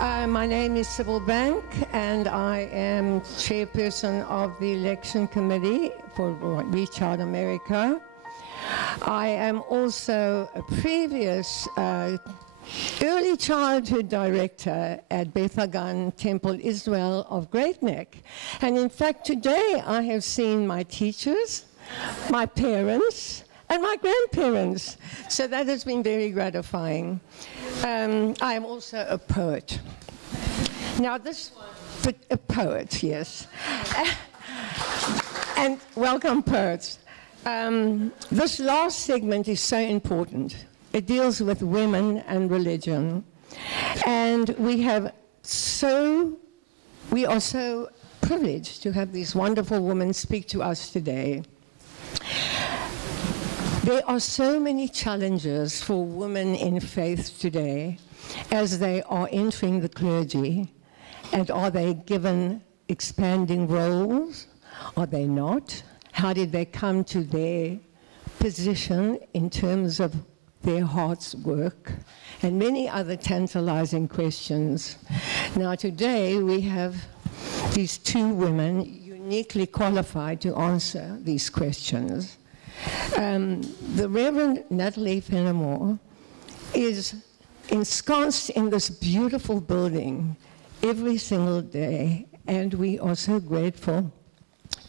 My name is Sybil Bank, and I am chairperson of the election committee for Reach Out America. I am also a previous early childhood director at Beth Hagan Temple Israel of Great Neck. And in fact, today I have seen my teachers, my parents, and my grandparents. So that has been very gratifying. I am also a poet. Now this one, a poet, yes. And welcome poets. This last segment is so important. It deals with women and religion. And we are so privileged to have these wonderful women speak to us today. There are so many challenges for women in faith today as they are entering the clergy. And are they given expanding roles? Are they not? How did they come to their position in terms of their heart's work? And many other tantalizing questions. Now today we have these two women uniquely qualified to answer these questions. The Reverend Natalie Fenimore is ensconced in this beautiful building every single day, and we are so grateful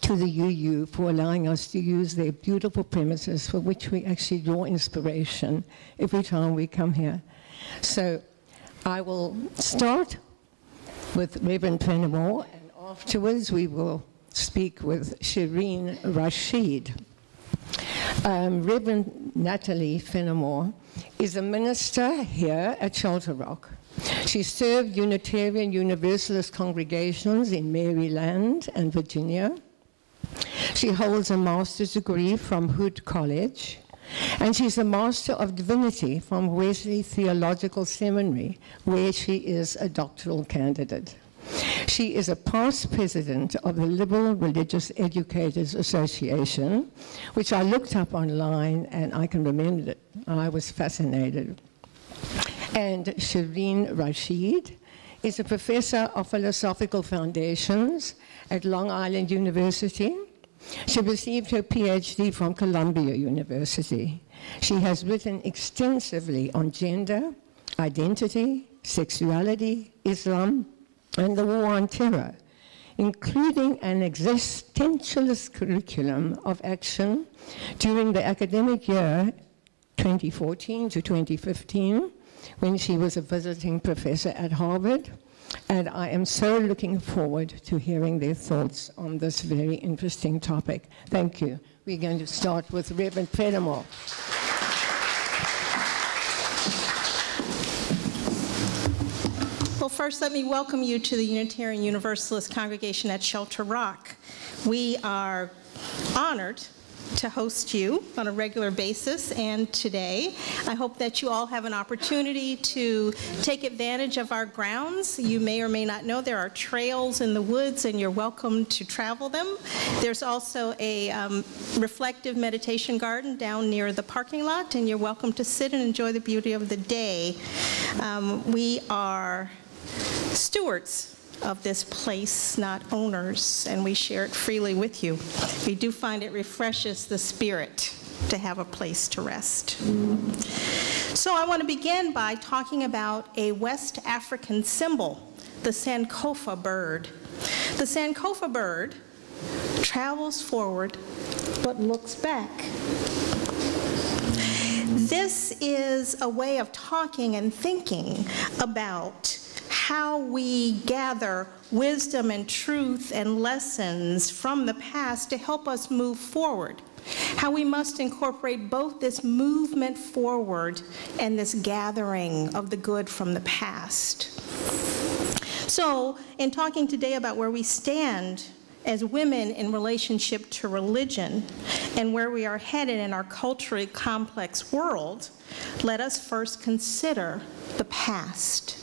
to the UU for allowing us to use their beautiful premises for which we actually draw inspiration every time we come here. So I will start with Reverend Fenimore, and afterwards we will speak with Shaireen Rasheed. Reverend Natalie Fenimore is a minister here at Shelter Rock. She served Unitarian Universalist congregations in Maryland and Virginia. She holds a master's degree from Hood College, and she's a Master of Divinity from Wesley Theological Seminary, where she is a doctoral candidate. She is a past president of the Liberal Religious Educators Association, which I looked up online, and I can remember it. I was fascinated. And Shaireen Rasheed is a professor of philosophical foundations at Long Island University. She received her PhD from Columbia University. She has written extensively on gender, identity, sexuality, Islam, and the war on terror, including an existentialist curriculum of action during the academic year 2014 to 2015, when she was a visiting professor at Harvard. And I am so looking forward to hearing their thoughts on this very interesting topic. Thank you. We're going to start with Reverend Fenimore. Well, first, let me welcome you to the Unitarian Universalist congregation at Shelter Rock. We are honored to host you on a regular basis, and today I hope that you all have an opportunity to take advantage of our grounds. You may or may not know there are trails in the woods, and you're welcome to travel them. There's also a reflective meditation garden down near the parking lot, and you're welcome to sit and enjoy the beauty of the day. We are stewards of this place, not owners, and we share it freely with you. We do find it refreshes the spirit to have a place to rest. So I want to begin by talking about a West African symbol, the Sankofa bird. The Sankofa bird travels forward but looks back. This is a way of talking and thinking about how we gather wisdom and truth and lessons from the past to help us move forward. How we must incorporate both this movement forward and this gathering of the good from the past. So, in talking today about where we stand as women in relationship to religion and where we are headed in our culturally complex world, let us first consider the past.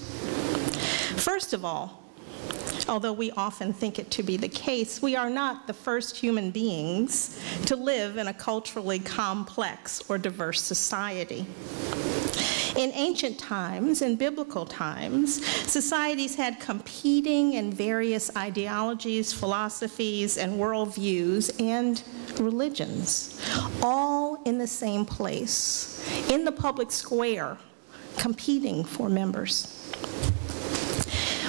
First of all, although we often think it to be the case, we are not the first human beings to live in a culturally complex or diverse society. In ancient times, in biblical times, societies had competing and various ideologies, philosophies, and worldviews, and religions, all in the same place, in the public square, competing for members.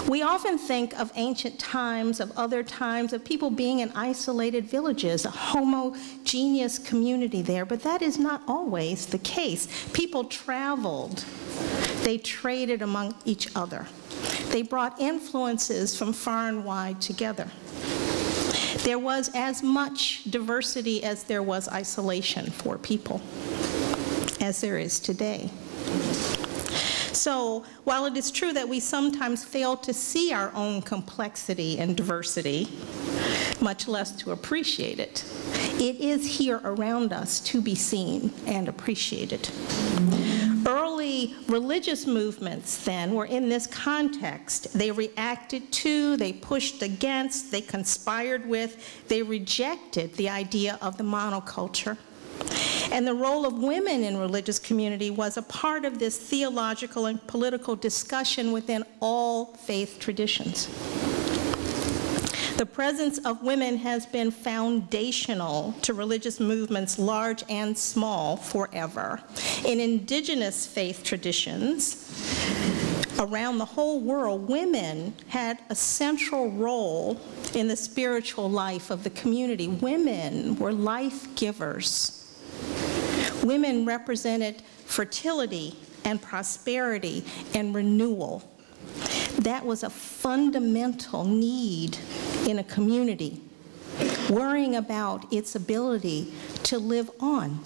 We often think of ancient times, of other times, of people being in isolated villages, a homogeneous community there, but that is not always the case. People traveled. They traded among each other. They brought influences from far and wide together. There was as much diversity as there was isolation for people, as there is today. So, while it is true that we sometimes fail to see our own complexity and diversity, much less to appreciate it, it is here around us to be seen and appreciated. Early religious movements, then, were in this context. They reacted to, they pushed against, they conspired with, they rejected the idea of the monoculture. And the role of women in religious community was a part of this theological and political discussion within all faith traditions. The presence of women has been foundational to religious movements, large and small, forever. In indigenous faith traditions around the whole world, women had a central role in the spiritual life of the community. Women were life givers. Women represented fertility and prosperity and renewal. That was a fundamental need in a community, worrying about its ability to live on.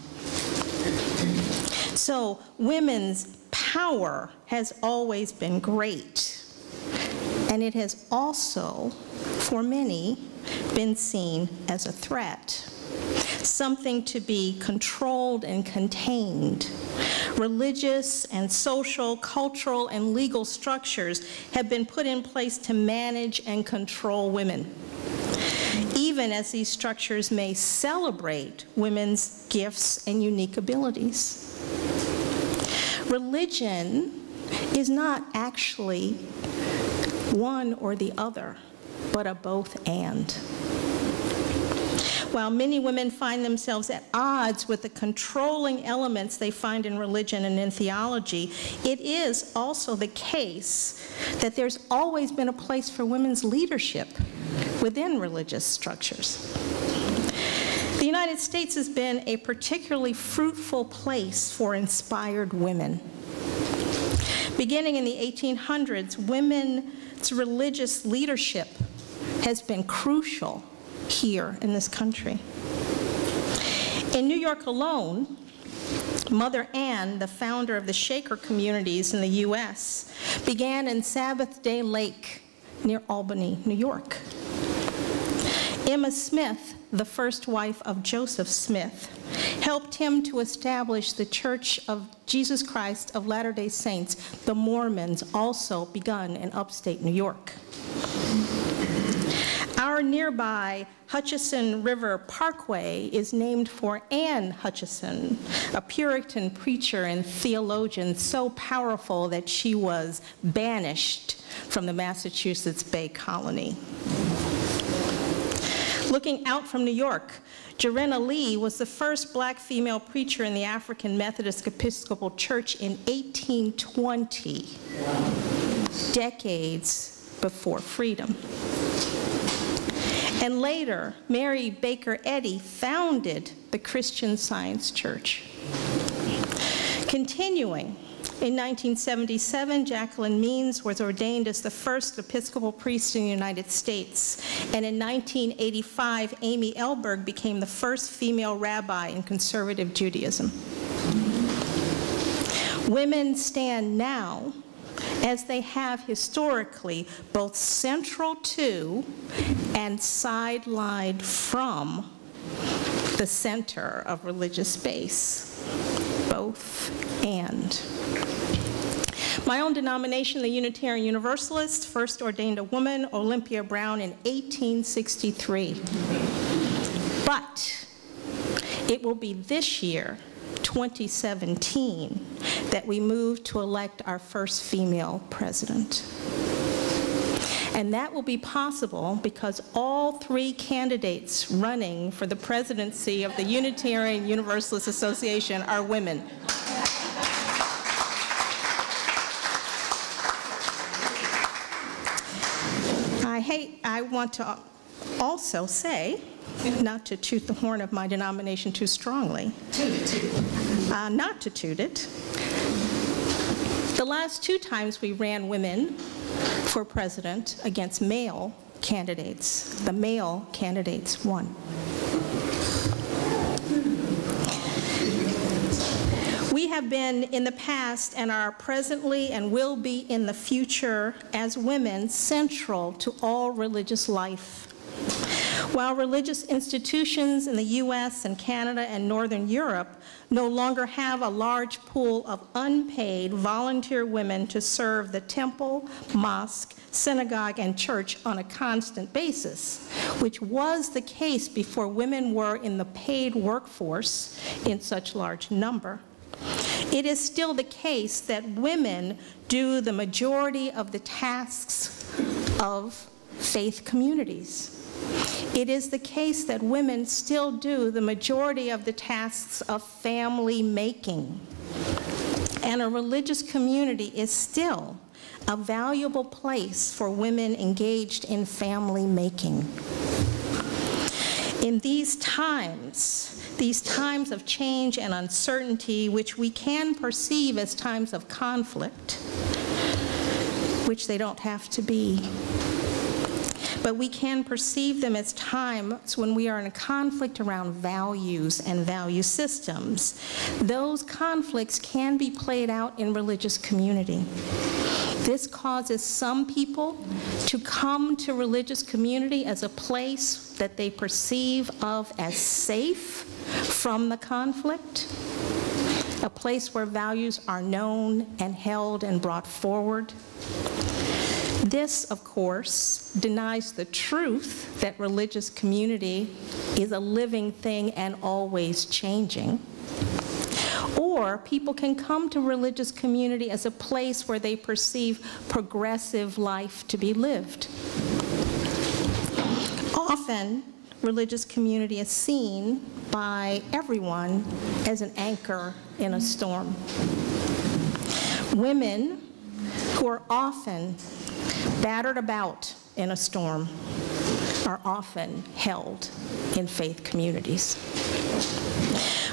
So women's power has always been great, and it has also, for many, been seen as a threat. Something to be controlled and contained. Religious and social, cultural, and legal structures have been put in place to manage and control women, even as these structures may celebrate women's gifts and unique abilities. Religion is not actually one or the other, but a both and. While many women find themselves at odds with the controlling elements they find in religion and in theology, it is also the case that there's always been a place for women's leadership within religious structures. The United States has been a particularly fruitful place for inspired women. Beginning in the 1800s, women's religious leadership has been crucial here in this country. In New York alone, Mother Ann, the founder of the Shaker communities in the U.S., began in Sabbath Day Lake near Albany, New York. Emma Smith, the first wife of Joseph Smith, helped him to establish the Church of Jesus Christ of Latter-day Saints, the Mormons, also begun in upstate New York. Our nearby Hutchison River Parkway is named for Anne Hutchison, a Puritan preacher and theologian so powerful that she was banished from the Massachusetts Bay Colony. Looking out from New York, Jorenna Lee was the first black female preacher in the African Methodist Episcopal Church in 1820, decades before freedom. And later, Mary Baker Eddy founded the Christian Science Church. Continuing, in 1977, Jacqueline Means was ordained as the first Episcopal priest in the United States. And in 1985, Amy Elberg became the first female rabbi in conservative Judaism. Women stand now, as they have historically, both central to and sidelined from the center of religious space, both and. My own denomination, the Unitarian Universalists, first ordained a woman, Olympia Brown, in 1863. But it will be this year, 2017 that we moved to elect our first female president. And that will be possible because all 3 candidates running for the presidency of the Unitarian Universalist Association are women. I want to also say, not to toot the horn of my denomination too strongly, not to toot it. The last 2 times we ran women for president against male candidates, the male candidates won. We have been in the past and are presently and will be in the future as women central to all religious life. While religious institutions in the US and Canada and Northern Europe no longer have a large pool of unpaid volunteer women to serve the temple, mosque, synagogue, and church on a constant basis, which was the case before women were in the paid workforce in such large number. It is still the case that women do the majority of the tasks of faith communities. It is the case that women still do the majority of the tasks of family making. And a religious community is still a valuable place for women engaged in family making. In these times of change and uncertainty, which we can perceive as times of conflict, which they don't have to be, but we can perceive them as times when we are in a conflict around values and value systems. Those conflicts can be played out in religious community. This causes some people to come to religious community as a place that they perceive of as safe from the conflict, a place where values are known and held and brought forward. This, of course, denies the truth that religious community is a living thing and always changing. Or people can come to religious community as a place where they perceive progressive life to be lived. Often, religious community is seen by everyone as an anchor in a storm. Women who are often battered about in a storm are often held in faith communities.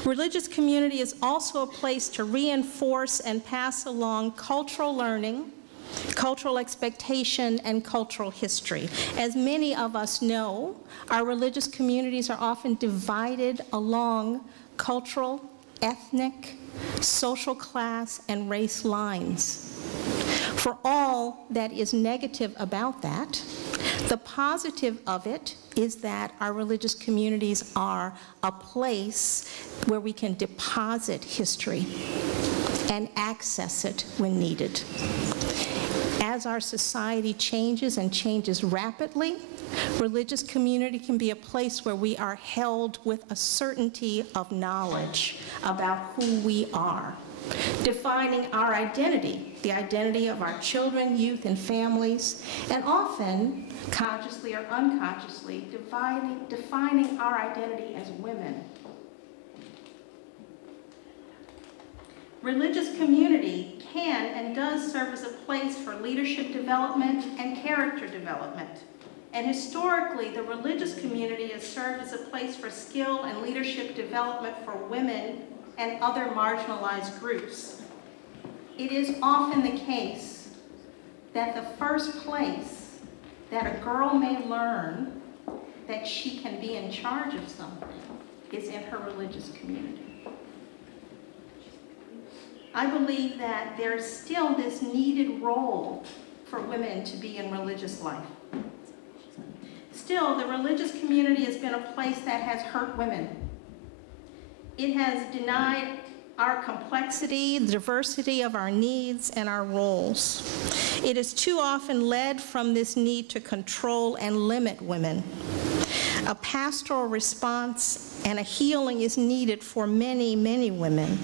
Religious community is also a place to reinforce and pass along cultural learning, cultural expectation, and cultural history. As many of us know, our religious communities are often divided along cultural, ethnic, social class, and race lines. For all that is negative about that, the positive of it is that our religious communities are a place where we can deposit history and access it when needed. As our society changes and changes rapidly, religious community can be a place where we are held with a certainty of knowledge about who we are, defining our identity, the identity of our children, youth, and families, and often, consciously or unconsciously, defining our identity as women. Religious community can and does serve as a place for leadership development and character development. And historically, the religious community has served as a place for skill and leadership development for women and other marginalized groups. It is often the case that the first place that a girl may learn that she can be in charge of something is in her religious community. I believe that there's still this needed role for women to be in religious life. Still, the religious community has been a place that has hurt women. It has denied our complexity, the diversity of our needs and our roles. It is too often led from this need to control and limit women. A pastoral response and a healing is needed for many, many women.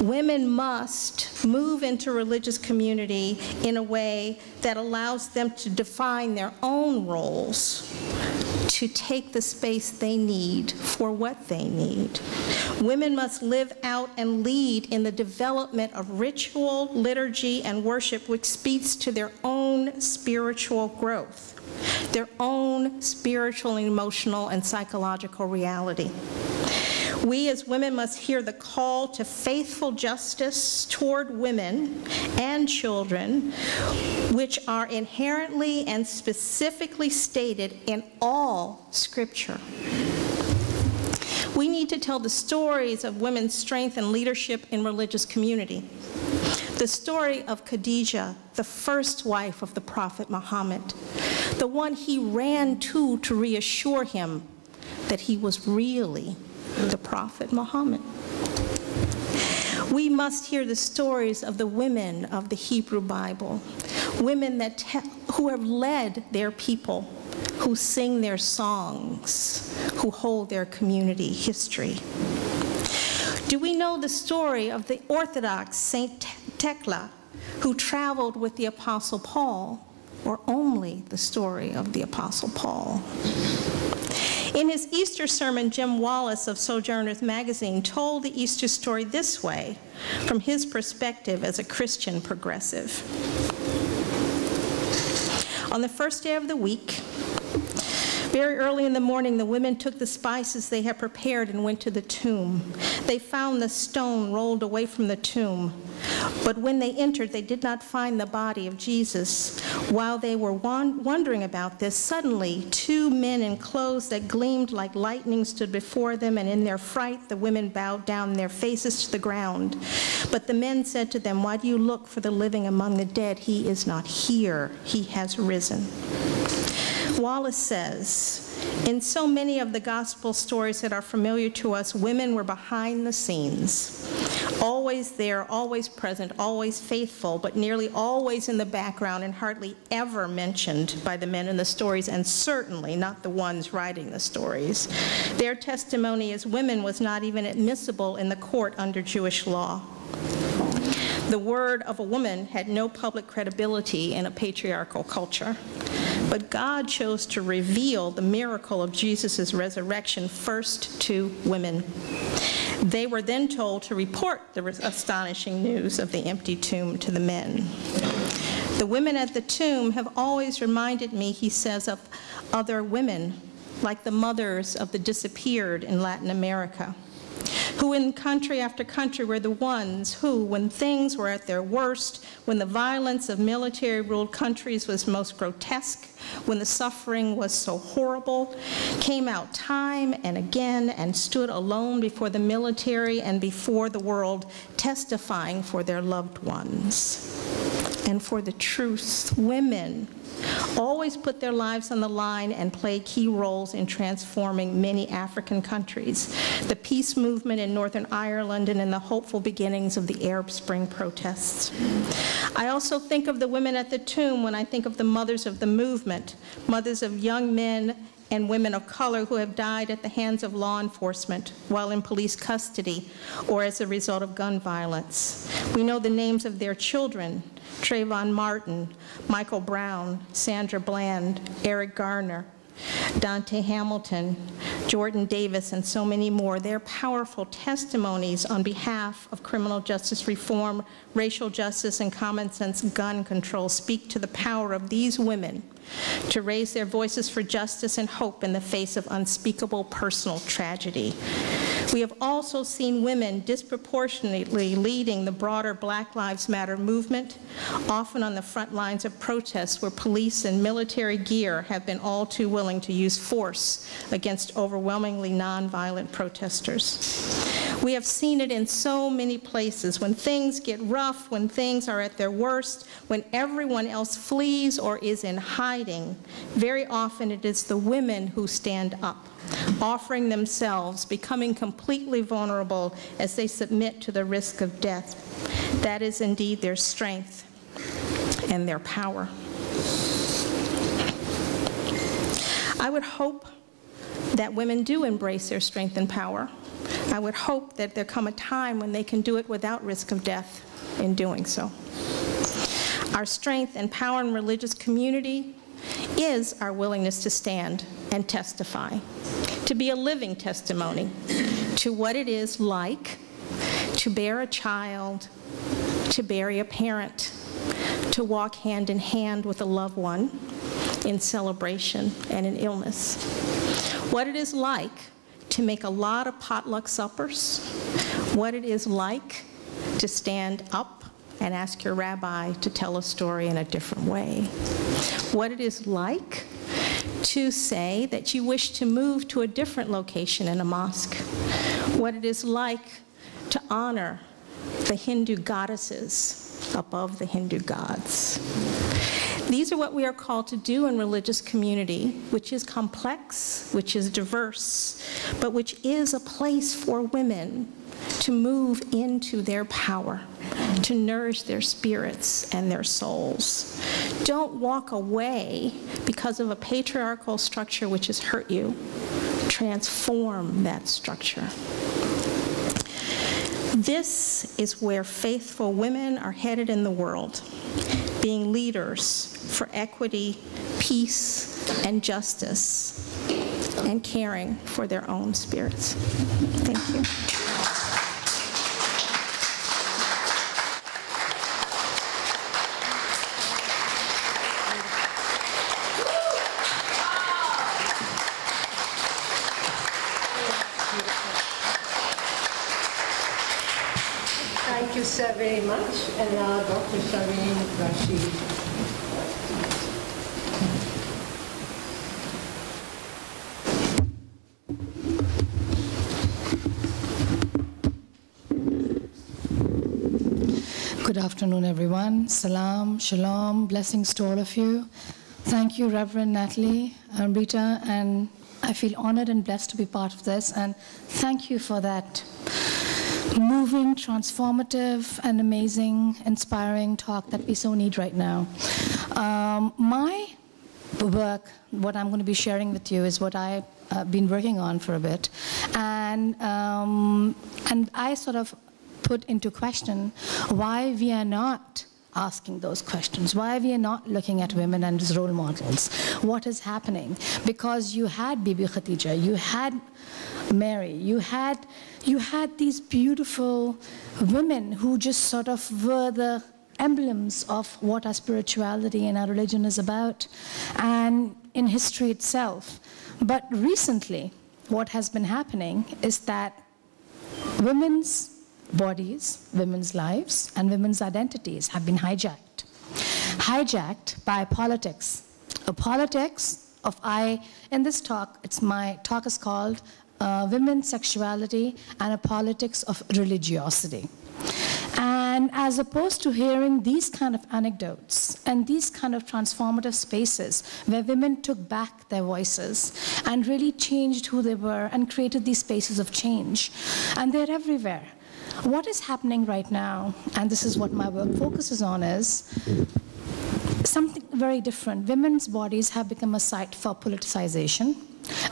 Women must move into religious community in a way that allows them to define their own roles, to take the space they need for what they need. Women must live out and lead in the development of ritual, liturgy, and worship which speaks to their own spiritual growth, their own spiritual, emotional, and psychological reality. We as women must hear the call to faithful justice toward women and children, which are inherently and specifically stated in all Scripture. We need to tell the stories of women's strength and leadership in religious community. The story of Khadijah, the first wife of the Prophet Muhammad, the one he ran to reassure him that he was really the Prophet Muhammad. We must hear the stories of the women of the Hebrew Bible, women who have led their people, who sing their songs, who hold their community history. Do we know the story of the Orthodox Saint Tekla, who traveled with the Apostle Paul, or only the story of the Apostle Paul? In his Easter sermon, Jim Wallace of Sojourners magazine told the Easter story this way, from his perspective as a Christian progressive. On the first day of the week, very early in the morning, the women took the spices they had prepared and went to the tomb. They found the stone rolled away from the tomb. But when they entered, they did not find the body of Jesus. While they were wondering about this, suddenly 2 men in clothes that gleamed like lightning stood before them, and in their fright, the women bowed down their faces to the ground. But the men said to them, "Why do you look for the living among the dead? He is not here. He has risen." Wallace says, in so many of the gospel stories that are familiar to us, women were behind the scenes, always there, always present, always faithful, but nearly always in the background and hardly ever mentioned by the men in the stories, and certainly not the ones writing the stories. Their testimony as women was not even admissible in the court under Jewish law. The word of a woman had no public credibility in a patriarchal culture. But God chose to reveal the miracle of Jesus' resurrection first to women. They were then told to report the astonishing news of the empty tomb to the men. The women at the tomb have always reminded me, he says, of other women, like the mothers of the disappeared in Latin America, who in country after country were the ones who, when things were at their worst, when the violence of military-ruled countries was most grotesque, when the suffering was so horrible, came out time and again and stood alone before the military and before the world, testifying for their loved ones and for the truth. Women always put their lives on the line and played key roles in transforming many African countries, the peace movement in Northern Ireland, and in the hopeful beginnings of the Arab Spring protests. I also think of the women at the tomb when I think of the mothers of the movement, mothers of young men and women of color who have died at the hands of law enforcement while in police custody or as a result of gun violence. We know the names of their children: Trayvon Martin, Michael Brown, Sandra Bland, Eric Garner, Dante Hamilton, Jordan Davis, and so many more. Their powerful testimonies on behalf of criminal justice reform, racial justice, and common sense gun control speak to the power of these women to raise their voices for justice and hope in the face of unspeakable personal tragedy. We have also seen women disproportionately leading the broader Black Lives Matter movement, often on the front lines of protests where police and military gear have been all too willing to use force against overwhelmingly nonviolent protesters. We have seen it in so many places. When things get rough, when things are at their worst, when everyone else flees or is in hiding, very often it is the women who stand up, offering themselves, becoming completely vulnerable as they submit to the risk of death. That is indeed their strength and their power. I would hope that women do embrace their strength and power. I would hope that there come a time when they can do it without risk of death in doing so. Our strength and power in religious community is our willingness to stand and testify, to be a living testimony to what it is like to bear a child, to bury a parent, to walk hand in hand with a loved one in celebration and in illness. What it is like to make a lot of potluck suppers, what it is like to stand up and ask your rabbi to tell a story in a different way, what it is like to say that you wish to move to a different location in a mosque, what it is like to honor the Hindu goddesses above the Hindu gods. These are what we are called to do in religious community, which is complex, which is diverse, but which is a place for women to move into their power, to nourish their spirits and their souls. Don't walk away because of a patriarchal structure which has hurt you. Transform that structure. This is where faithful women are headed in the world, being leaders for equity, peace, and justice, and caring for their own spirits. Thank you. Thank you so very much. And now Dr. Shaireen Rasheed. Good afternoon, everyone. Salam, shalom, blessings to all of you. Thank you, Reverend Natalie, Rita, and I feel honored and blessed to be part of this, and thank you for that moving, transformative, and amazing, inspiring talk that we so need right now. My work, what I'm going to be sharing with you, is what I've been working on for a bit, and I sort of put into question why we are not asking those questions, why we are not looking at women as role models, what is happening, because you had Bibi Khadija, you had Mary, you had these beautiful women who just sort of were the emblems of what our spirituality and our religion is about, and in history itself. But recently, what has been happening is that women's bodies, women's lives, and women's identities have been hijacked. Hijacked by politics. A politics of in this talk, my talk is called Women's Sexuality and a Politics of Religiosity. And as opposed to hearing these kind of anecdotes and these kind of transformative spaces where women took back their voices and really changed who they were and created these spaces of change, and they're everywhere. What is happening right now, and this is what my work focuses on, is something very different. Women's bodies have become a site for politicization,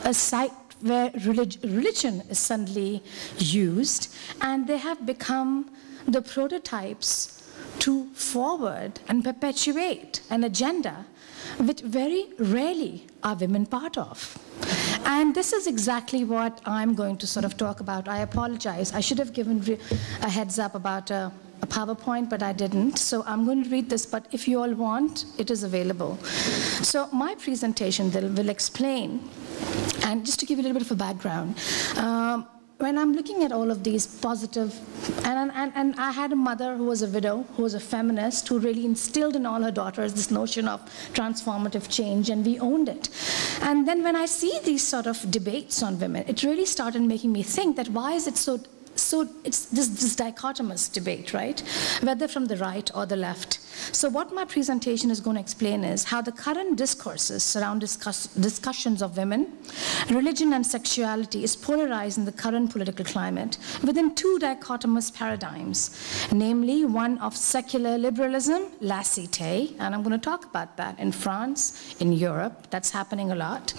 a site where religion is suddenly used, and they have become the prototypes to forward and perpetuate an agenda which very rarely are women part of. And this is exactly what I'm going to sort of talk about. I apologize. I should have given a heads up about a PowerPoint, but I didn't. So I'm going to read this, but if you all want, it is available. So my presentation will explain, and just to give you a little bit of a background, when I'm looking at all of these positive, and I had a mother who was a widow, who was a feminist, who really instilled in all her daughters this notion of transformative change, and we owned it. And then when I see these sort of debates on women, it really started making me think that why is it so it's this dichotomous debate, right? Whether from the right or the left. So what my presentation is going to explain is how the current discourses around discussions of women, religion, and sexuality is polarized in the current political climate within two dichotomous paradigms, namely one of secular liberalism, laicité, and I'm going to talk about that in France, in Europe, that's happening a lot,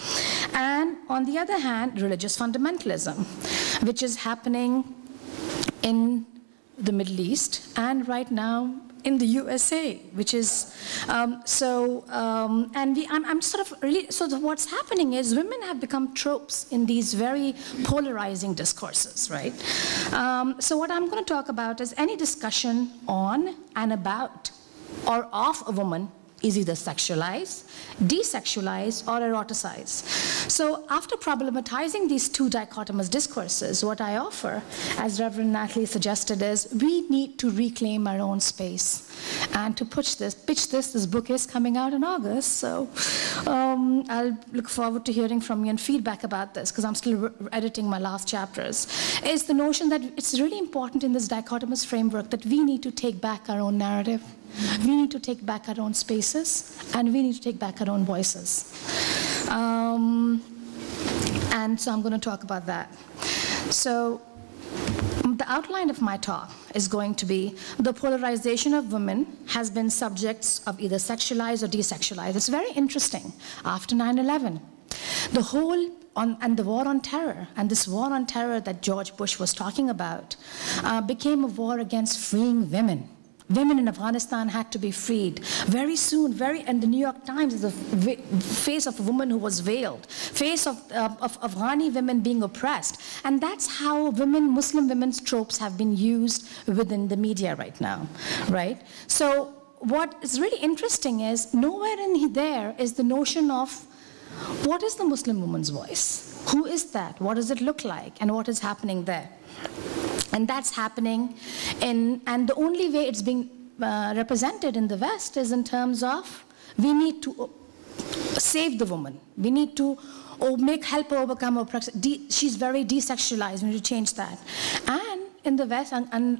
And on the other hand, religious fundamentalism, which is happening in the Middle East and right now in the USA, which is, I'm sort of really, so what's happening is women have become tropes in these very polarizing discourses, right? So what I'm going to talk about is any discussion on and about or of a woman is either sexualized, desexualized, or eroticized. So after problematizing these two dichotomous discourses, what I offer, as Reverend Natalie suggested, is we need to reclaim our own space and to pitch this. This book is coming out in August, so I'll look forward to hearing from you and feedback about this, because I'm still editing my last chapters, is the notion that it's really important in this dichotomous framework that we need to take back our own narrative. We need to take back our own spaces, and we need to take back our own voices. And so I'm going to talk about that. So the outline of my talk is going to be the polarization of women has been subjects of either sexualized or desexualized. It's very interesting. After 9/11, the whole and the war on terror, and this war on terror that George Bush was talking about, became a war against freeing women. Women in Afghanistan had to be freed very soon. And the New York Times is the face of a woman who was veiled, face of Afghani women being oppressed. And that's how Muslim women's tropes have been used within the media right now, right? So what is really interesting is nowhere in there is the notion of what is the Muslim woman's voice? Who is that? What does it look like? And what is happening there? And that's happening and the only way it's being represented in the West is in terms of we need to save the woman. We need to help her overcome oppression. She's very desexualized. We need to change that. And in the West, and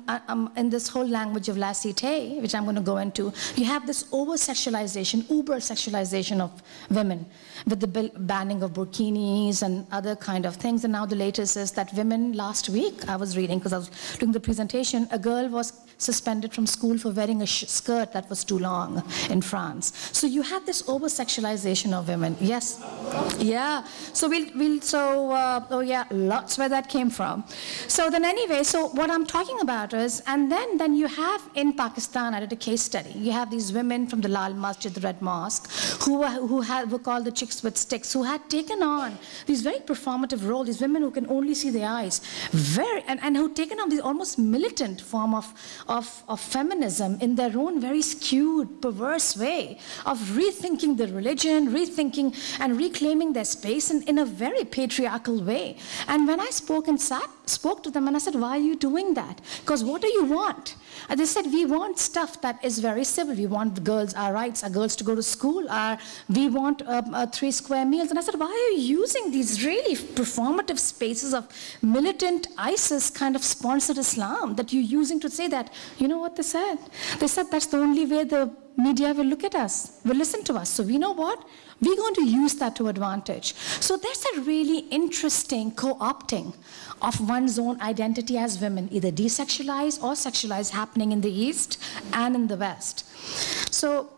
in this whole language of laicite, which I'm going to go into, you have this over-sexualization, uber-sexualization of women, with the banning of burkinis and other kind of things. And now the latest is that women, last week, I was reading, because I was doing the presentation, a girl was suspended from school for wearing a skirt that was too long in France. So you have this over-sexualization of women. Yes? Yeah. So lots where that came from. So then anyway, so what I'm talking about is, and then you have in Pakistan, I did a case study, you have these women from the Lal Masjid, the Red Mosque, who were called the chicks with sticks, who had taken on these very performative roles, these women who can only see their eyes, and who taken on this almost militant form of feminism in their own very skewed, perverse way of rethinking their religion, rethinking and reclaiming their space in a very patriarchal way. And when I spoke to them, and I said, why are you doing that? Because what do you want? And they said, we want stuff that is very civil. We want the girls, our rights, our girls to go to school. We want 3 square meals. And I said, why are you using these really performative spaces of militant ISIS kind of sponsored Islam that you're using to say that? You know what they said? They said that's the only way the media will look at us, will listen to us. So you know what? We're going to use that to advantage. So there's a really interesting co-opting of one's own identity as women, either desexualized or sexualized, happening in the East and in the West. So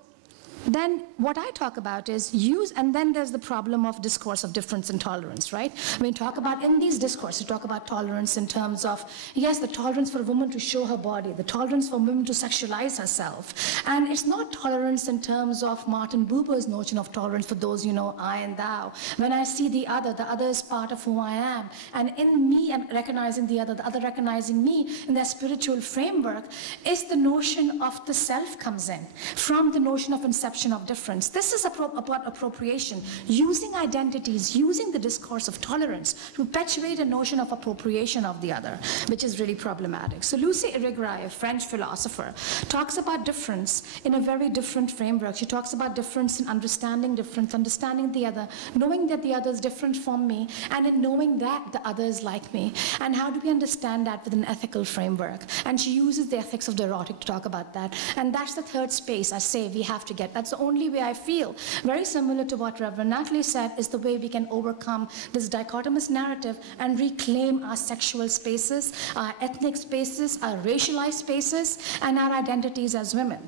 then what I talk about is and then there's the problem of discourse of difference and tolerance, right? When we talk about, in these discourses, we talk about tolerance in terms of, yes, the tolerance for a woman to show her body, the tolerance for a woman to sexualize herself. And it's not tolerance in terms of Martin Buber's notion of tolerance for those, I and thou. When I see the other is part of who I am. And in me, I'm recognizing the other recognizing me in their spiritual framework, is the notion of the self comes in, from the notion of inception of difference. This is about appropriation, using identities, using the discourse of tolerance to perpetuate a notion of appropriation of the other, which is really problematic. So Lucy Irigaray, a French philosopher, talks about difference in a very different framework. She talks about difference in understanding difference, understanding the other, knowing that the other is different from me, and in knowing that the other is like me. And how do we understand that with an ethical framework? And she uses the ethics of the erotic to talk about that. And that's the third space I say we have to get. That's the only way I feel. Very similar to what Reverend Natalie said, is the way we can overcome this dichotomous narrative and reclaim our sexual spaces, our ethnic spaces, our racialized spaces, and our identities as women.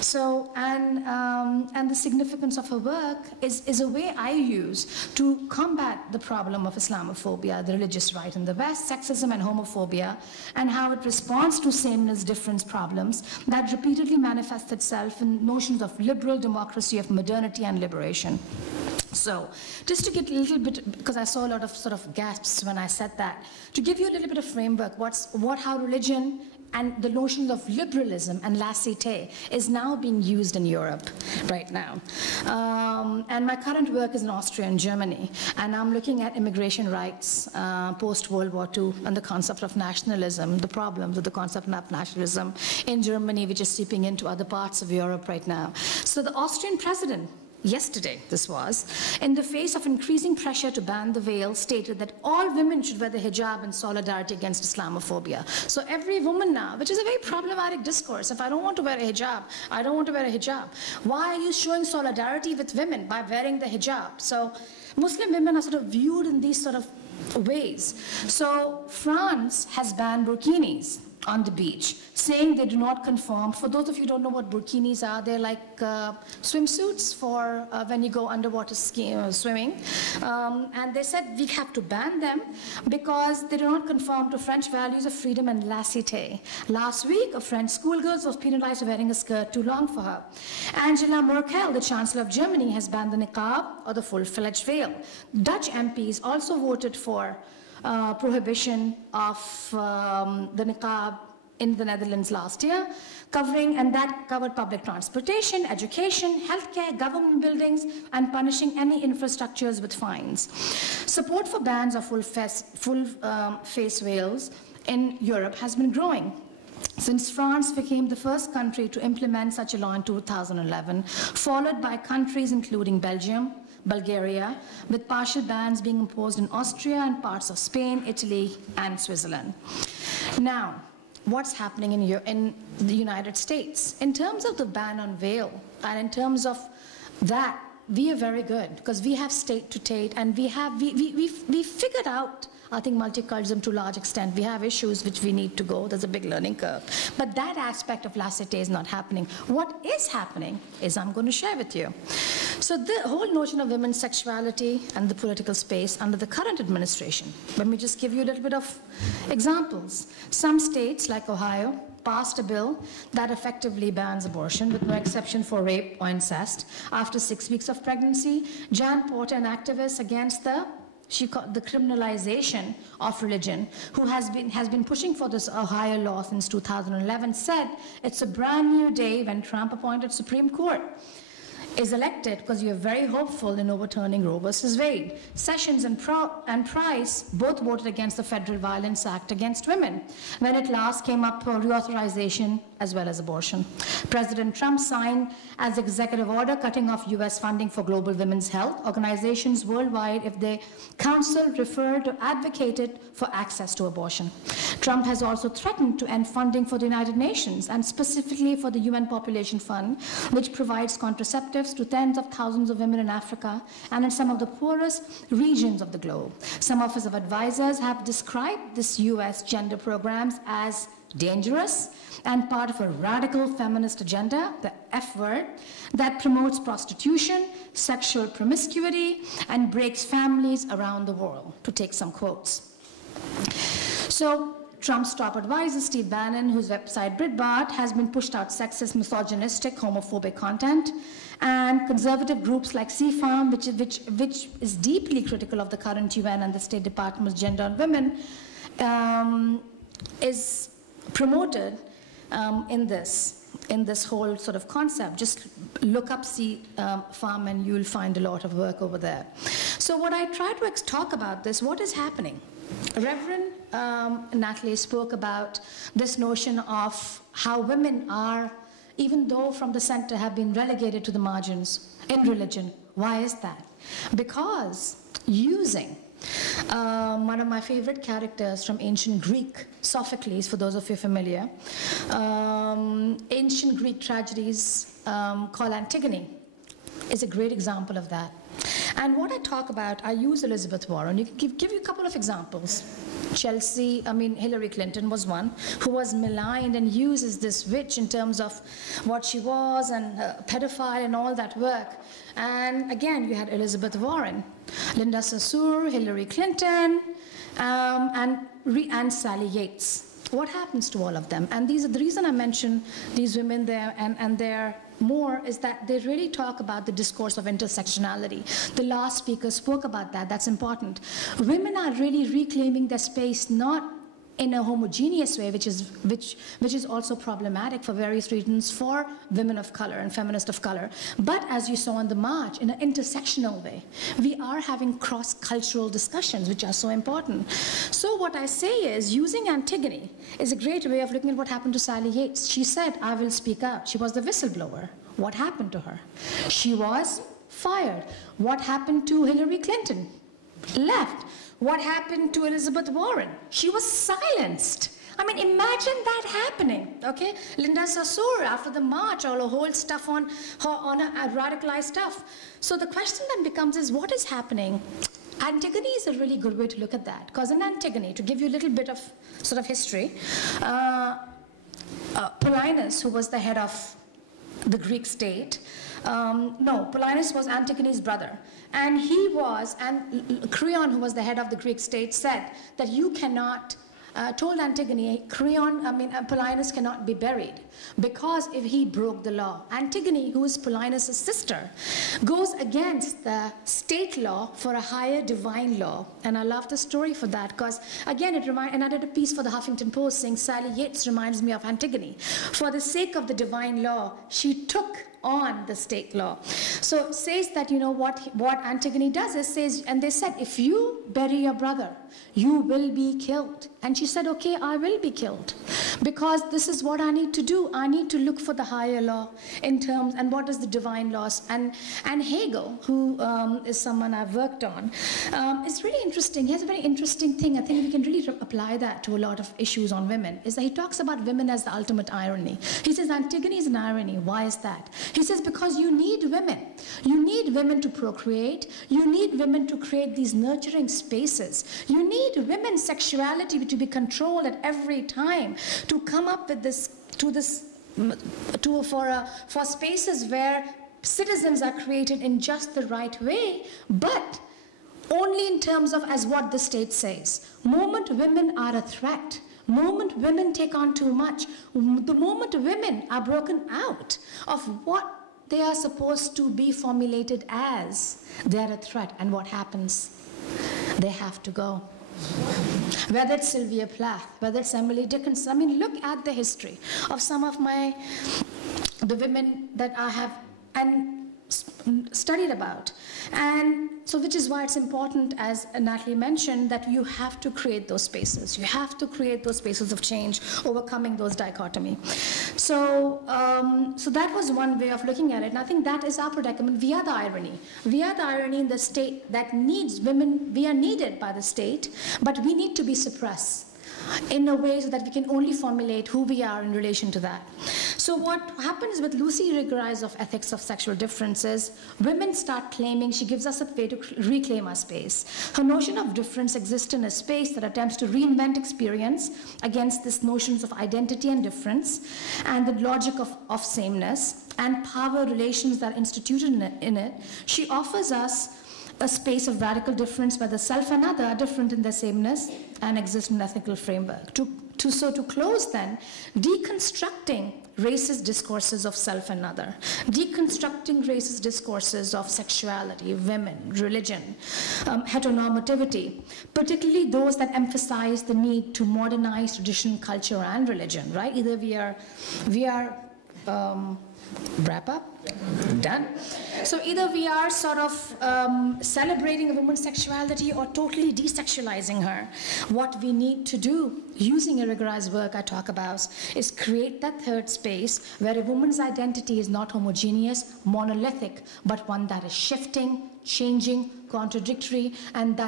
So, and the significance of her work is a way I use to combat the problem of Islamophobia, the religious right in the West, sexism and homophobia, and how it responds to sameness difference problems that repeatedly manifest itself in notions of liberal democracy, of modernity and liberation. So, just to get a little bit, because I saw a lot of sort of gasps when I said that, to give you a little bit of framework, how religion and the notion of liberalism and laicite is now being used in Europe right now. And my current work is in Austria and Germany, and I'm looking at immigration rights post-World War II and the concept of nationalism, the problems with the concept of nationalism in Germany, which is seeping into other parts of Europe right now. So the Austrian president, yesterday this was, in the face of increasing pressure to ban the veil, stated that all women should wear the hijab in solidarity against Islamophobia. So every woman now, which is a very problematic discourse, if I don't want to wear a hijab, I don't want to wear a hijab. Why are you showing solidarity with women by wearing the hijab? So Muslim women are sort of viewed in these sort of ways. So France has banned burkinis on the beach, saying they do not conform. For those of you who don't know what burkinis are, they're like swimsuits for when you go underwater swimming. And they said we have to ban them because they do not conform to French values of freedom and laicite. Last week, a French schoolgirl was penalized for wearing a skirt too long for her. Angela Merkel, the Chancellor of Germany, has banned the niqab or the full-fledged veil. Dutch MPs also voted for prohibition of the niqab in the Netherlands last year, and that covered public transportation, education, healthcare, government buildings, and punishing any infrastructures with fines. Support for bans of full-face veils in Europe has been growing, since France became the first country to implement such a law in 2011, followed by countries including Belgium, Bulgaria, with partial bans being imposed in Austria and parts of Spain, Italy, and Switzerland. Now, what's happening in the United States? In terms of the ban on veil, and in terms of that, we are very good, because we have state to state, and we figured out, I think, multiculturalism to a large extent. We have issues which we need to go. There's a big learning curve. But that aspect of laicite is not happening. What is happening is I'm going to share with you. So the whole notion of women's sexuality and the political space under the current administration, let me just give you a little bit of examples. Some states, like Ohio, passed a bill that effectively bans abortion with no exception for rape or incest after 6 weeks of pregnancy. Jan Porter, an activist against the criminalization of religion, who has been pushing for this Ohio law since 2011, said it's a brand new day when Trump appointed Supreme Court is elected, because you're very hopeful in overturning Roe versus Wade. Sessions and Price both voted against the Federal Violence Act against women when it last came up for reauthorization as well as abortion. President Trump signed as executive order cutting off U.S. funding for global women's health organizations worldwide if their council referred or advocated for access to abortion. Trump has also threatened to end funding for the United Nations, and specifically for the UN Population Fund, which provides contraceptives to tens of thousands of women in Africa and in some of the poorest regions of the globe. Some of his advisors have described this U.S. gender programs as dangerous and part of a radical feminist agenda, the F word, that promotes prostitution, sexual promiscuity, and breaks families around the world, to take some quotes. So Trump's top advisor, Steve Bannon, whose website Breitbart has been pushed out sexist, misogynistic, homophobic content, and conservative groups like CFARM, which is deeply critical of the current UN and the State Department's gender on women, is promoted in this whole sort of concept. Just look up CFARM and you'll find a lot of work over there. So what I try to talk about this, what is happening? Reverend Natalie spoke about this notion of how women are, even though from the center, have been relegated to the margins in religion. Why is that? Because using One of my favorite characters from ancient Greek, Sophocles, for those of you familiar. Ancient Greek tragedies called Antigone is a great example of that. And what I talk about, I use Elizabeth Warren. You can give you a couple of examples. Hillary Clinton was one who was maligned and used as this witch in terms of what she was and pedophile and all that work. And again, you had Elizabeth Warren, Linda Sarsour, Hillary Clinton, and Sally Yates. What happens to all of them? And these are the reason I mention these women there and their more is that they really talk about the discourse of intersectionality. The last speaker spoke about that. That's important. Women are really reclaiming their space, not in a homogeneous way, which is also problematic for various reasons for women of color and feminists of color, but as you saw in the march, in an intersectional way. We are having cross-cultural discussions, which are so important. So what I say is, using Antigone is a great way of looking at what happened to Sally Yates. She said, I will speak out. She was the whistleblower. What happened to her? She was fired. What happened to Hillary Clinton? Left. What happened to Elizabeth Warren? She was silenced. I mean, imagine that happening, okay? Linda Sarsour, after the march, all the whole stuff on her radicalized stuff. So the question then becomes is, what is happening? Antigone is a really good way to look at that, because in Antigone, to give you a little bit of sort of history, Paulinus, who was the head of the Greek state, Paulinus was Antigone's brother. And Creon, who was the head of the Greek state, said that you cannot, told Antigone, Paulinus cannot be buried because if he broke the law. Antigone, who is Paulinus' sister, goes against the state law for a higher divine law. And I love the story for that because, again, and I did a piece for the Huffington Post saying Sally Yates reminds me of Antigone. For the sake of the divine law, she took on the state law. So it says that, what Antigone does is says, and they said, if you bury your brother, you will be killed. And she said, okay, I will be killed because this is what I need to do. I need to look for the higher law in terms, and what is the divine laws. And Hegel, who is someone I've worked on, is really interesting. He has a very interesting thing. I think we can really apply that to a lot of issues on women, is that he talks about women as the ultimate irony. He says Antigone is an irony. Why is that? He says because you need women. You need women to procreate. You need women to create these nurturing spaces. You need women's sexuality to be controlled at every time, to come up with for spaces where citizens are created in just the right way, but only in terms of as what the state says. Moment women are a threat, moment women take on too much, the moment women are broken out of what they are supposed to be formulated as, they're a threat. And what happens? They have to go. Whether it's Sylvia Plath, whether it's Emily Dickinson. Look at the history of some of the women that I have studied about. And so which is why it's important, as Natalie mentioned, that you have to create those spaces. You have to create those spaces of change, overcoming those dichotomy. So that was one way of looking at it. And I think that is our predicament. We are the irony. We are the irony in the state that needs women. We are needed by the state, but we need to be suppressed in a way so that we can only formulate who we are in relation to that. So what happens with Lucy Irigaray of Ethics of Sexual Differences, women start claiming, she gives us a way to reclaim our space. Her notion of difference exists in a space that attempts to reinvent experience against these notions of identity and difference and the logic of sameness and power relations that are instituted in it. She offers us a space of radical difference where the self and other are different in their sameness and exist in an ethical framework. To close then, deconstructing racist discourses of self and other, deconstructing racist discourses of sexuality, women, religion, heteronormativity, particularly those that emphasize the need to modernize tradition, culture, and religion, right? Either we are Wrap up. Done. So either we are sort of celebrating a woman's sexuality or totally desexualizing her. What we need to do, using irregularized work I talk about, is create that third space where a woman's identity is not homogeneous, monolithic, but one that is shifting, changing, contradictory, and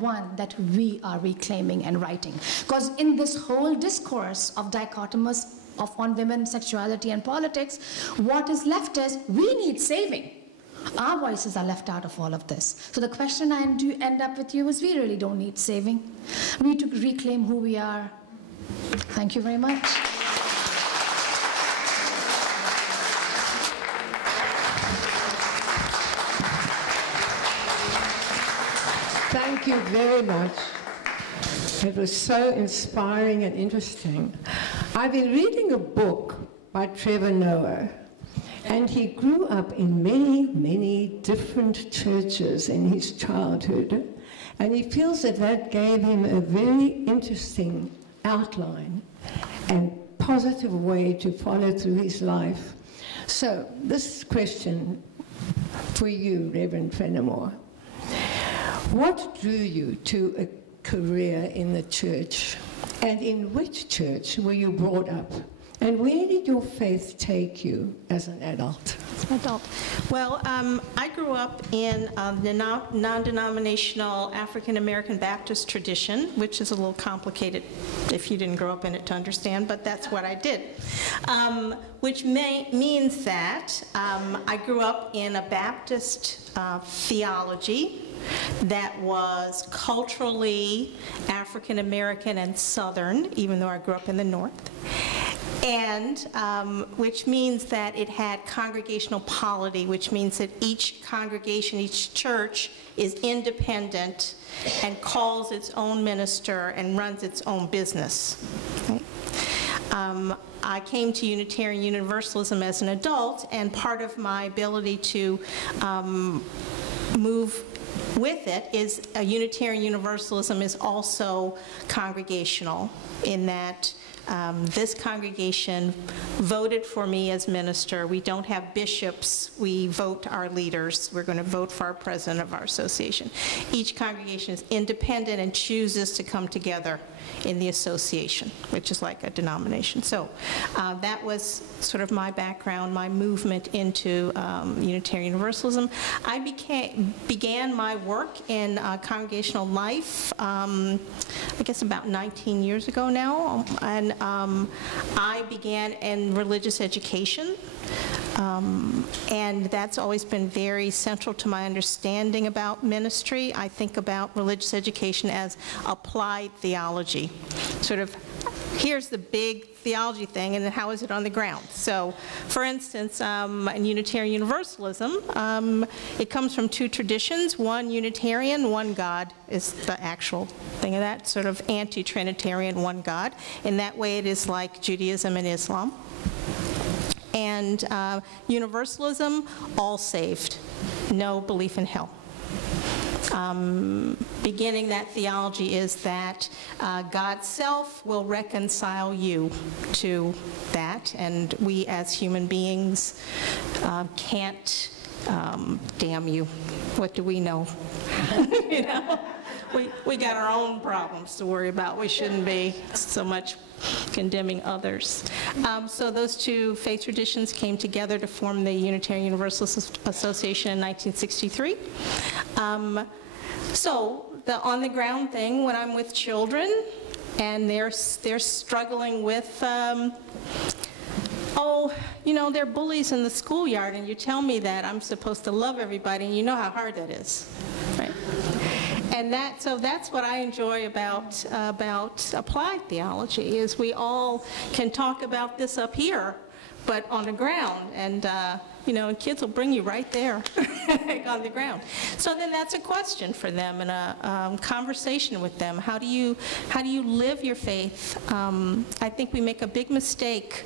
one that we are reclaiming and writing. Because in this whole discourse of dichotomous on women, sexuality, and politics, what is left is we need saving. Our voices are left out of all of this. So the question I do end up with you is we really don't need saving. We need to reclaim who we are. Thank you very much. Thank you very much. It was so inspiring and interesting. I've been reading a book by Trevor Noah, and he grew up in many, many different churches in his childhood, and he feels that that gave him a very interesting outline and positive way to follow through his life. So this question for you, Reverend Fenimore. What drew you to a career in the church, and in which church were you brought up, and where did your faith take you as an adult? Well, I grew up in the non-denominational African-American Baptist tradition, which is a little complicated if you didn't grow up in it to understand, but that's what I did. Which means that I grew up in a Baptist theology that was culturally African American and Southern, even though I grew up in the North, and which means that it had congregational polity, which means that each congregation, each church is independent and calls its own minister and runs its own business. Okay? I came to Unitarian Universalism as an adult, and part of my ability to move with it is Unitarian Universalism is also congregational in that this congregation voted for me as minister. We don't have bishops. We vote our leaders. We're going to vote for our president of our association. Each congregation is independent and chooses to come together in the association, which is like a denomination. So that was sort of my background, my movement into Unitarian Universalism. I began my work in congregational life, I guess about 19 years ago now, and I began in religious education. And that's always been very central to my understanding about ministry. I think about religious education as applied theology. Sort of, here's the big theology thing, and then how is it on the ground? So, for instance, in Unitarian Universalism, it comes from two traditions. One Unitarian, one God is the actual thing of that, sort of anti-Trinitarian, one God. In that way, it is like Judaism and Islam. And Universalism, all saved, no belief in hell. Beginning that theology is that God's self will reconcile you to that, and we as human beings can't damn you. What do we know? You know? We got our own problems to worry about. We shouldn't be so much condemning others. So those two faith traditions came together to form the Unitarian Universalist Association in 1963. So the on-the-ground thing, when I'm with children and they're struggling with, oh, you know, they're bullies in the schoolyard, and you tell me that I'm supposed to love everybody, and you know how hard that is, right? And so that's what I enjoy about applied theology, is we all can talk about this up here, but on the ground, and and kids will bring you right there on the ground. So then that's a question for them and a conversation with them. How do you live your faith? I think we make a big mistake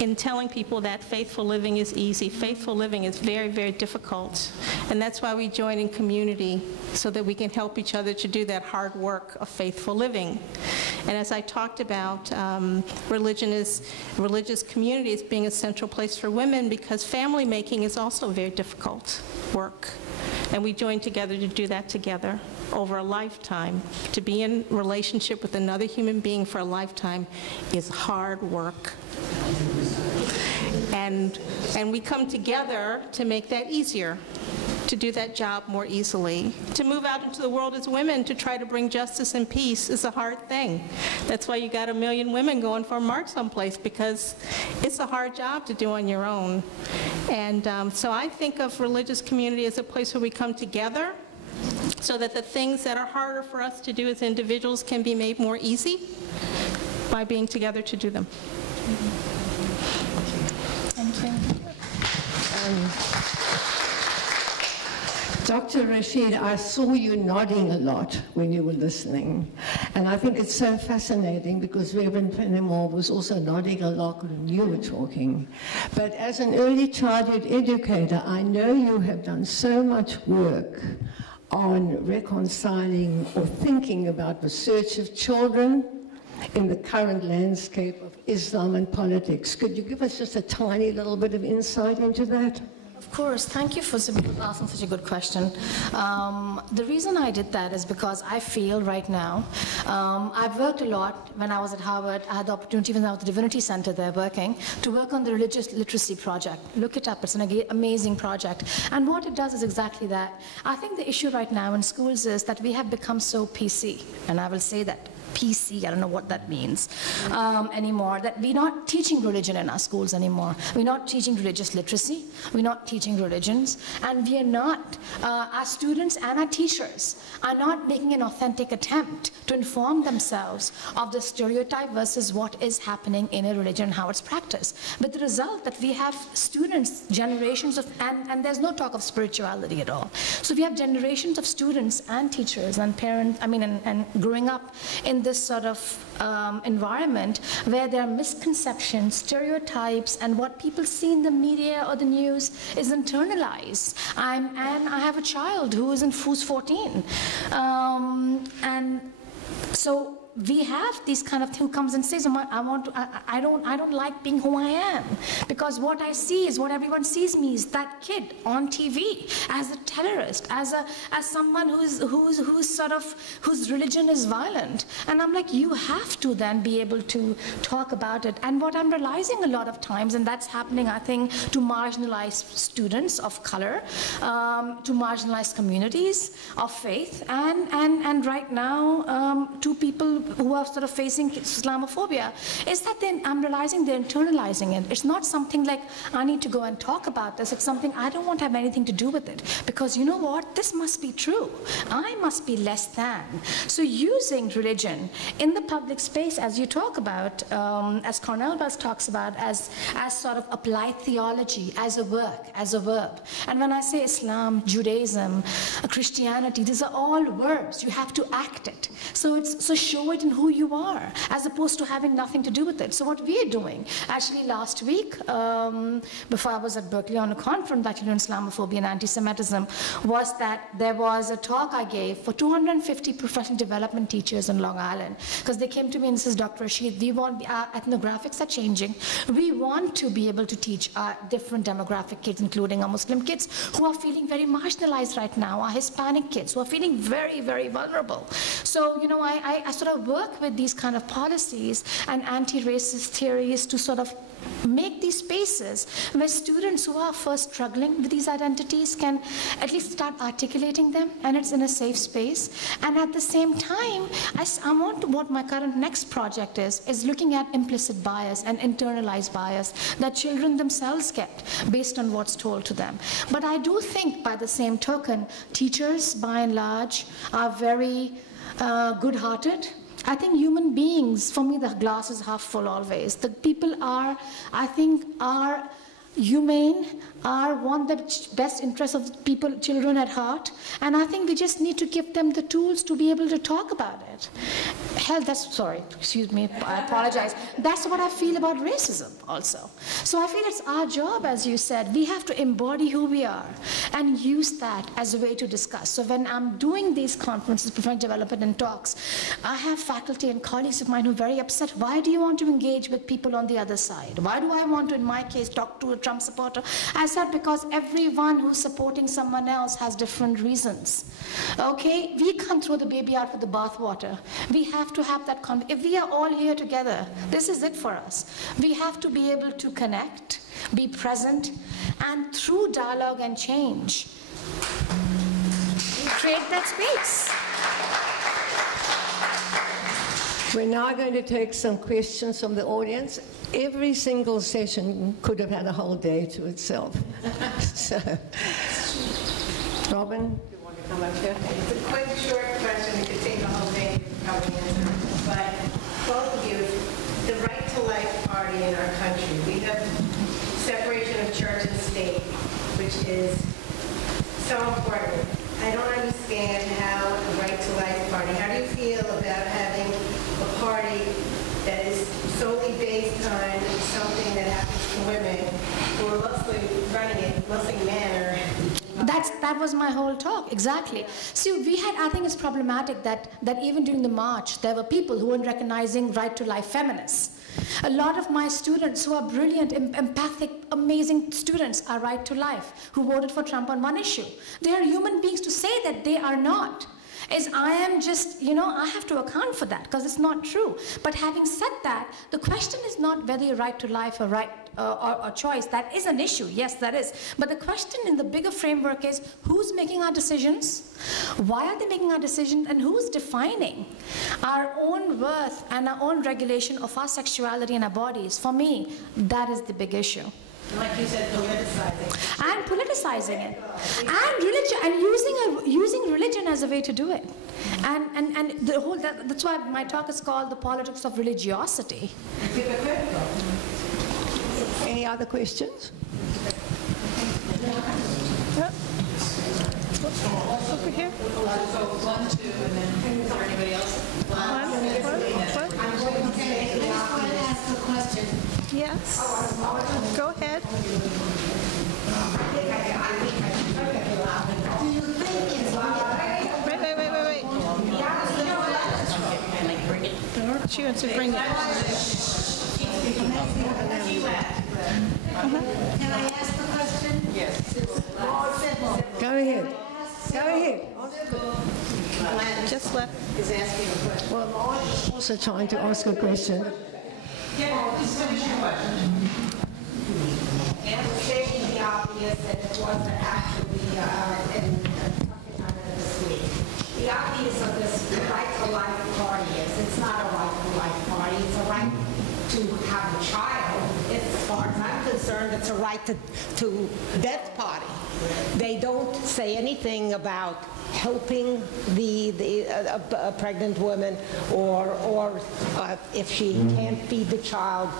in telling people that faithful living is easy. Faithful living is very, very difficult. And that's why we join in community, so that we can help each other to do that hard work of faithful living. And as I talked about, religious community is being a central place for women, because family making is also very difficult work. And we join together to do that together over a lifetime. To be in relationship with another human being for a lifetime is hard work. And we come together to make that easier, to do that job more easily. To move out into the world as women to try to bring justice and peace is a hard thing. That's why you got 1 million women going for a march someplace, because it's a hard job to do on your own. And so I think of religious community as a place where we come together so that the things that are harder for us to do as individuals can be made more easy by being together to do them. Thank you. Dr. Rasheed, I saw you nodding a lot when you were listening. And I think it's so fascinating, because Reverend Fenimore was also nodding a lot when you were talking. But as an early childhood educator, I know you have done so much work on reconciling or thinking about the search of children in the current landscape of Islam and politics. Could you give us just a tiny little bit of insight into that? Of course. Thank you for asking such a good question. The reason I did that is because I feel right now, I've worked a lot. When I was at Harvard, I had the opportunity, when I was at the Divinity Center there working, to work on the Religious Literacy Project. Look it up. It's an amazing project. And what it does is exactly that. I think the issue right now in schools is that we have become so PC, and I will say that. PC, I don't know what that means anymore, that we're not teaching religion in our schools anymore. We're not teaching religious literacy. We're not teaching religions. And we are not, our students and our teachers are not making an authentic attempt to inform themselves of the stereotype versus what is happening in a religion and how it's practiced. With the result that we have students, generations of, and there's no talk of spirituality at all. So we have generations of students and teachers and parents, and growing up in this sort of environment where there are misconceptions, stereotypes, and what people see in the media or the news is internalized. And I have a child who's 14. And so we have these kind of thing who comes and says, I don't like being who I am, because what I see is what everyone sees me is that kid on TV as a terrorist, as someone whose religion is violent. And I'm like, you have to then be able to talk about it. And what I'm realizing a lot of times, and that's happening, I think, to marginalized students of color, to marginalized communities of faith, and right now to people who are sort of facing Islamophobia, is that I'm realizing they're internalizing it. It's not something like, I need to go and talk about this. It's something I don't want to have anything to do with it. Because you know what? This must be true. I must be less than. So using religion in the public space, as you talk about, as Cornell Wells talks about, as sort of applied theology, as a work, as a verb. And when I say Islam, Judaism, Christianity, these are all verbs. You have to act it. So show it in who you are, as opposed to having nothing to do with it. So what we are doing, actually last week, before I was at Berkeley on a conference that on Islamophobia and anti-Semitism, was that there was a talk I gave for 250 professional development teachers in Long Island, because they came to me and says, Dr. Rasheed, we want, our ethnographics are changing. We want to be able to teach our different demographic kids, including our Muslim kids, who are feeling very marginalized right now, our Hispanic kids, who are feeling very, very vulnerable. So, I sort of work with these kind of policies and anti-racist theories to sort of make these spaces where students who are first struggling with these identities can at least start articulating them, and it's in a safe space. And at the same time, what my current next project is looking at implicit bias and internalized bias that children themselves get based on what's told to them. But I do think, by the same token, teachers, by and large, are very good-hearted. I think human beings, for me, the glass is half full always. The people are humane, want the best interests of people, children at heart, and I think we just need to give them the tools to be able to talk about it. Hell, excuse me, I apologize. That's what I feel about racism also. So I feel it's our job, as you said, we have to embody who we are and use that as a way to discuss. So when I'm doing these conferences, professional development and talks, I have faculty and colleagues of mine who are very upset. Why do you want to engage with people on the other side? Why do I want to, in my case, talk to a Trump supporter? I said, because everyone who's supporting someone else has different reasons. Okay, we can't throw the baby out with the bathwater. We have to have that if we are all here together, this is it for us. We have to be able to connect, be present, and through dialogue and change, create that space. We're now going to take some questions from the audience. Every single session could have had a whole day to itself. So, Robin, do you want to come up here? It's a quick, short question. It could take a whole day to probably answer. But both of you, the Right to Life Party in our country, we have separation of church and state, which is so important. I don't understand how the Right to Life Party, how do you feel about having a party that is solely based on something that happens to women who are mostly running it, mostly men or... That was my whole talk, exactly. See, I think it's problematic that even during the march, there were people who weren't recognizing right to life feminists. A lot of my students who are brilliant, empathic, amazing students are right to life, who voted for Trump on one issue. They are human beings. To say that they are not is I am just, I have to account for that because it's not true. But having said that, the question is not whether you're right to life or right or choice. That is an issue, yes, that is. But the question in the bigger framework is who's making our decisions, why are they making our decisions, and who's defining our own worth and our own regulation of our sexuality and our bodies. For me, that is the big issue. Like you said, politicizing. And politicizing it. And religion, and using religion as a way to do it. And the whole, that's why my talk is called The Politics of Religiosity. Any other questions? Over here. So 1, 2, and then is there anybody else? What? I just want to ask a question. Yes. Go ahead. Do you think it's Wait. She wants to bring it. Can I ask the question? Yes. Sybil. Go ahead. Go ahead. Just left. Is asking a question. Well, I'm also trying to ask a question. Yeah, just finish your question. And stating the obvious that it wasn't actually something I read this week. The obvious of this right to life party is it's not a right to life party, it's a right to have a child. As far as I'm concerned, it's a right to death party. They don't say anything about helping a pregnant woman or if she can't feed the child,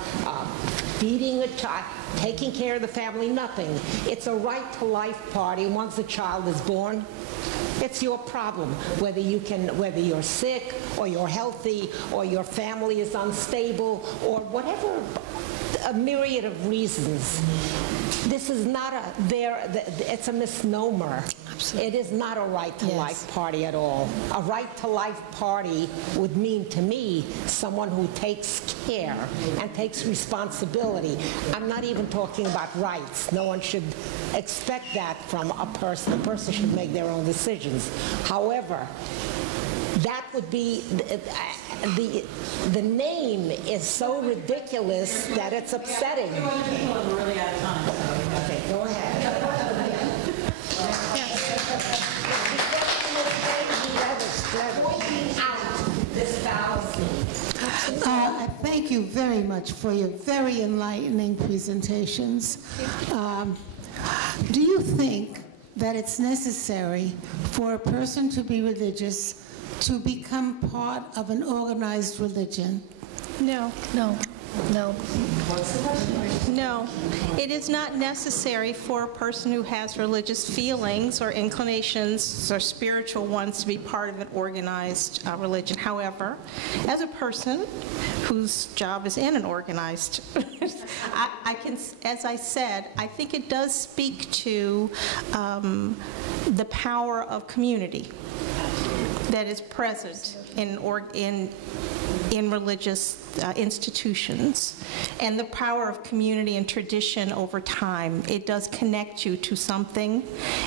feeding a child, taking care of the family, nothing. It's a right to life party. Once the child is born, it's your problem, whether you're sick or you're healthy or your family is unstable or whatever, a myriad of reasons. This is not it's a misnomer. Absolutely. It is not a right to life party at all. A right to life party would mean to me someone who takes care and takes responsibility. I'm not even talking about rights. No one should expect that from a person. A person should make their own decisions. However, that would be, the name is so ridiculous that it's upsetting. We're really out of time. Okay, go ahead. Thank you very much for your very enlightening presentations. Do you think that it's necessary for a person to be religious to become part of an organized religion? No. No. No, it is not necessary for a person who has religious feelings or inclinations or spiritual ones to be part of an organized religion. However, as a person whose job is in an organized, I can, as I said, I think it does speak to the power of community that is present in religious institutions, and the power of community and tradition over time. It does connect you to something,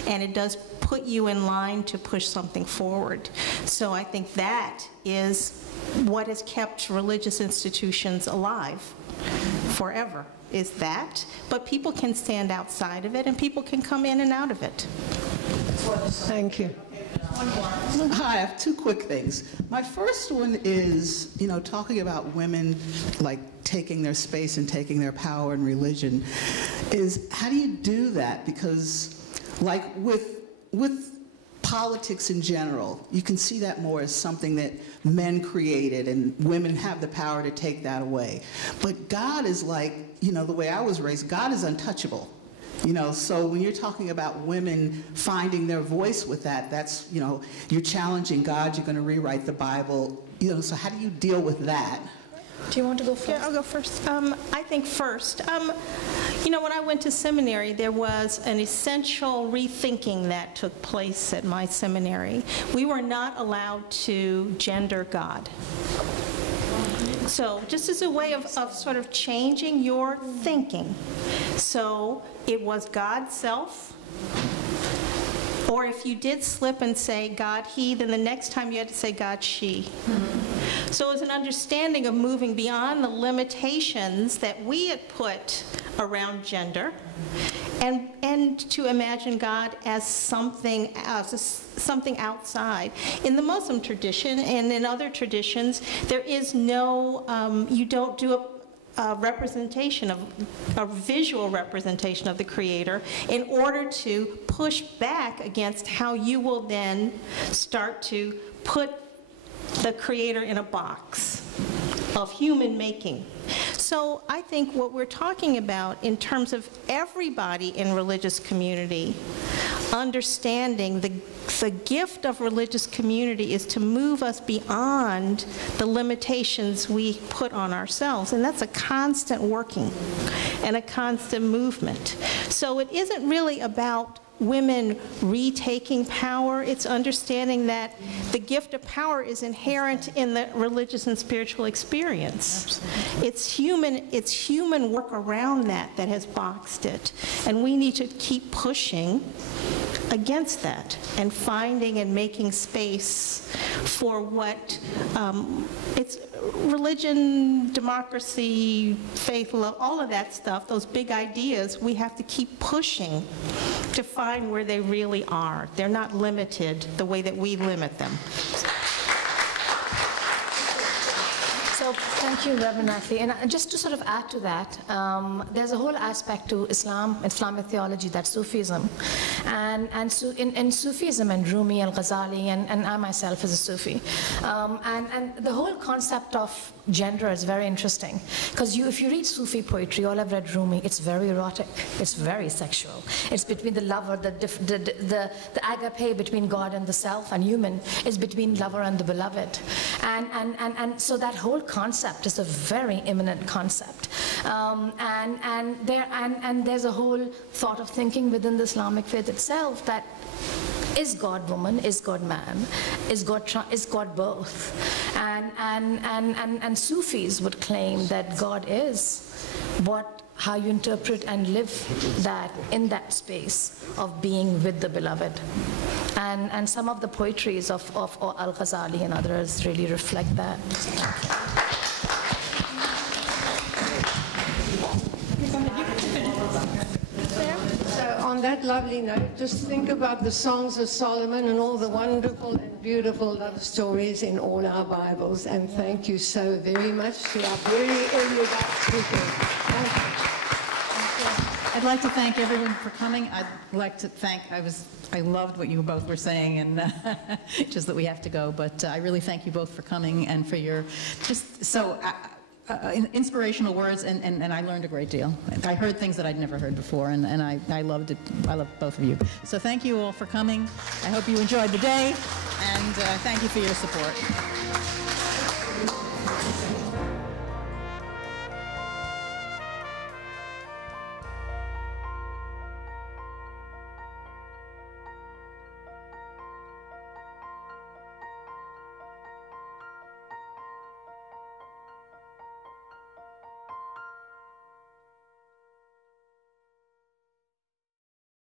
and it does put you in line to push something forward. So I think that is what has kept religious institutions alive forever, is that. But people can stand outside of it, and people can come in and out of it. Thank you. Hi, I have two quick things. My first one is, talking about women like taking their space and taking their power in religion, is how do you do that? Because like with politics in general, you can see that more as something that men created and women have the power to take that away. But God is like, the way I was raised, God is untouchable. So when you're talking about women finding their voice with that, that's, you're challenging God, you're going to rewrite the Bible, so how do you deal with that? Do you want to go first? Yeah, I'll go first. I think first, when I went to seminary, there was an essential rethinking that took place at my seminary. We were not allowed to gender God. So just as a way of sort of changing your thinking. So it was God self, or if you did slip and say God he, then the next time you had to say God she. So it was an understanding of moving beyond the limitations that we had put around gender, and to imagine God as something outside. In the Muslim tradition and in other traditions, there is no, you don't do a representation of, a visual representation of the Creator in order to push back against how you will then start to put the Creator in a box of human making. So I think what we're talking about in terms of everybody in religious community, understanding the gift of religious community is to move us beyond the limitations we put on ourselves. And that's a constant working and a constant movement. So it isn't really about women retaking power. It's understanding that the gift of power is inherent in the religious and spiritual experience. Absolutely. It's human work around that has boxed it. And we need to keep pushing against that and finding and making space for what it's religion, democracy, faith, love, all of that stuff, those big ideas, we have to keep pushing to find where they really are. They're not limited the way that we limit them. So thank you, Reverend Natalie. And just to sort of add to that, there's a whole aspect to Islamic theology, that's Sufism. And so in Sufism, and Rumi, al-Ghazali, and I myself is a Sufi. And the whole concept of gender is very interesting. Because if you read Sufi poetry, all I've read Rumi, it's very erotic. It's very sexual. It's between the lover, the agape between God and the self and human is between lover and the beloved. And so that whole concept is a very imminent concept. And there's a whole thought of thinking within the Islamic faith itself that is God woman, is God man, is God both? And Sufis would claim that God is how you interpret and live that in that space of being with the beloved. And some of the poetries of al-Ghazali and others really reflect that. On that lovely note, just think about the Songs of Solomon and all the wonderful and beautiful love stories in all our Bibles. And thank you so very much to our very erudite speakers. I'd like to thank everyone for coming. I'd like to thank, I loved what you both were saying, and just that we have to go, but I really thank you both for coming and for your, inspirational words, and I learned a great deal. I heard things that I'd never heard before, and I loved it. I love both of you. So thank you all for coming. I hope you enjoyed the day, and thank you for your support.